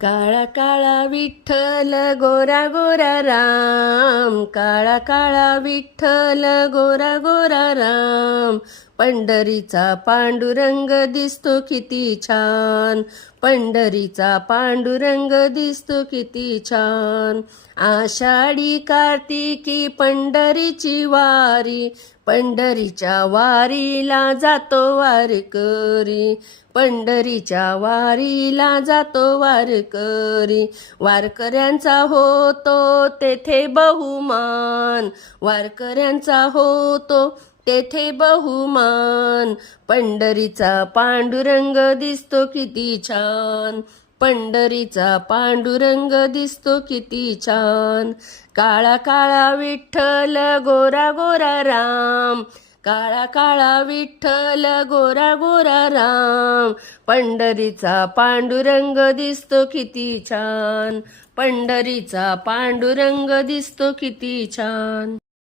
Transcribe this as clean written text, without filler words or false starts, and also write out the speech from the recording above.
काळा काळा विठ्ठल गोरा गोरा राम, काळा काळा विठ्ठल गोरा गोरा राम. पंढरीचा पांडुरंग दिसतो किती छान, पंढरीचा पांडुरंग दिसतो किती छान. आषाढी कार्तिकी पंढरीची वारी, पंढरीच्या वारीला जातो वारकरी, पंढरीच्या वारीला जातो वारकरी. वारकऱ्यांचा होतो तेथे बहुमान, वारकऱ्यांचा होतो तेथे बहुमान. पंढरीचा पांडुरंग दिसतो किती छान, पंढरीचा पांडुरंग दिसतो किती छान. काळा काळा विठ्ठल गोरा गोरा राम, काळा काळा विठ्ठल गोरा गोरा राम. पंढरीचा पांडुरंग दिसतो किती छान, पंढरीचा पांडुरंग दिसतो किती छान.